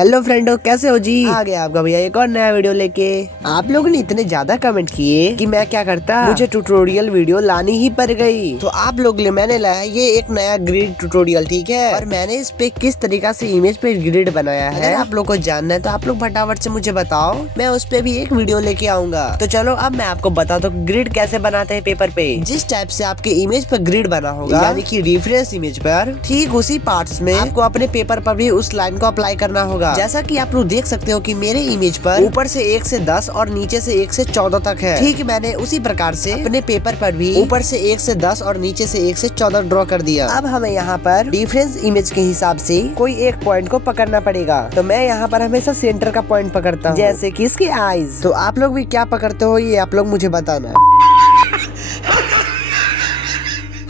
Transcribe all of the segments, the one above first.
Hello friendo, कैसे हो जी? आ गया आपका भैया एक और नया वीडियो लेके। आप लोगों ने इतने ज्यादा कमेंट किए कि मैं क्या करता, मुझे ट्यूटोरियल वीडियो लानी ही पड़ गई। तो आप लोग लिए मैंने लाया ये एक नया ग्रिड ट्यूटोरियल, ठीक है। और मैंने इस पे किस तरीका से इमेज पे ग्रिड बनाया है, अगर आप लोग को जानना है तो आप लोग फटाफट से मुझे बताओ, मैं उस पे भी एक वीडियो लेके आऊंगा। तो चलो अब मैं आपको बताता हूँ ग्रिड कैसे बनाते हैं पेपर पे। जिस टाइप से आपके इमेज पर ग्रिड बना होगा, यानी कि रेफरेंस इमेज पर, ठीक उसी पार्ट्स में आपको अपने पेपर पर भी उस लाइन को अप्लाई करना होगा। जैसा कि आप लोग देख सकते हो कि मेरे इमेज पर ऊपर से 1 से 10 और नीचे से 1 से 14 तक है। ठीक, मैंने उसी प्रकार से अपने पेपर पर भी ऊपर से 1 से 10 और नीचे से 1 से 14 ड्रॉ कर दिया। अब हमें यहाँ पर डिफरेंस इमेज के हिसाब से कोई एक पॉइंट को पकड़ना पड़ेगा। तो मैं यहाँ पर हमेशा सेंटर का पॉइंट पकड़ता हूँ, जैसे कि इसके आईज। तो आप लोग भी क्या पकड़ते हो ये आप लोग मुझे बताना।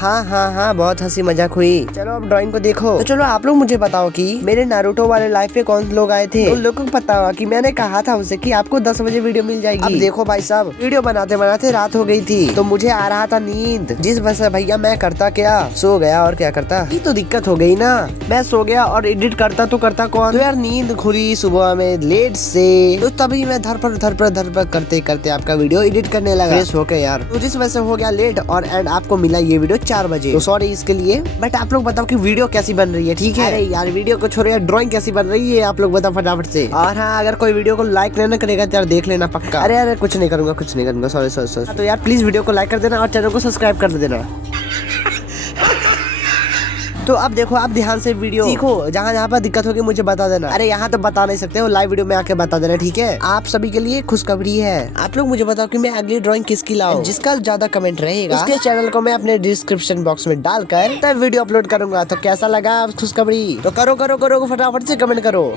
हाँ, बहुत हंसी मजाक हुई। चलो अब ड्राइंग को देखो। तो चलो आप लोग मुझे बताओ कि मेरे नारुतो वाले लाइव पे कौन लोग आए थे। उन लोगों को पता होगा कि मैंने कहा था उनसे कि आपको 10 बजे वीडियो मिल जाएगी। अब देखो भाई साहब, वीडियो बनाते बनाते रात हो गई थी, तो मुझे आ रहा था नींद। जिस वजह से भैया मैं करता क्या, सो गया। और क्या करता, ये तो दिक्कत हो गई ना। मैं सो गया और एडिट करता तो करता कौन। तो यार नींद खुली सुबह में लेट से, तो तभी मैं धर पर करते करते आपका वीडियो एडिट करने लगा फ्रेश होके यार। तो जिस वजह से हो गया लेट और एंड आपको मिला ये वीडियो 4 बजे। तो सॉरी इसके लिए। बट आप लोग बताओ कि वीडियो कैसी बन रही है, ठीक है। अरे यार वीडियो को छोड़ो यार, ड्राइंग कैसी बन रही है आप लोग बताओ फटाफट से। और हाँ, अगर कोई वीडियो को लाइक नहीं करेगा तो यार देख लेना पक्का। अरे कुछ नहीं करूंगा सॉरी। तो यार प्लीज वीडियो को लाइक कर देना और चैनल को सब्सक्राइब कर देना। तो अब देखो, आप ध्यान से वीडियो सीखो, जहाँ पर दिक्कत होगी मुझे बता देना। अरे यहाँ तो बता नहीं सकते हो, लाइव वीडियो में आके बता देना, ठीक है। आप सभी के लिए खुशखबरी है। आप लोग मुझे बताओ कि मैं अगली ड्राइंग किसकी लाऊं। जिसका ज्यादा कमेंट रहेगा उसके चैनल को मैं अपने डिस्क्रिप्शन बॉक्स में डालकर तब वीडियो अपलोड करूंगा। तो कैसा लगा खुशखबरी, तो करो फटाफट से कमेंट करो।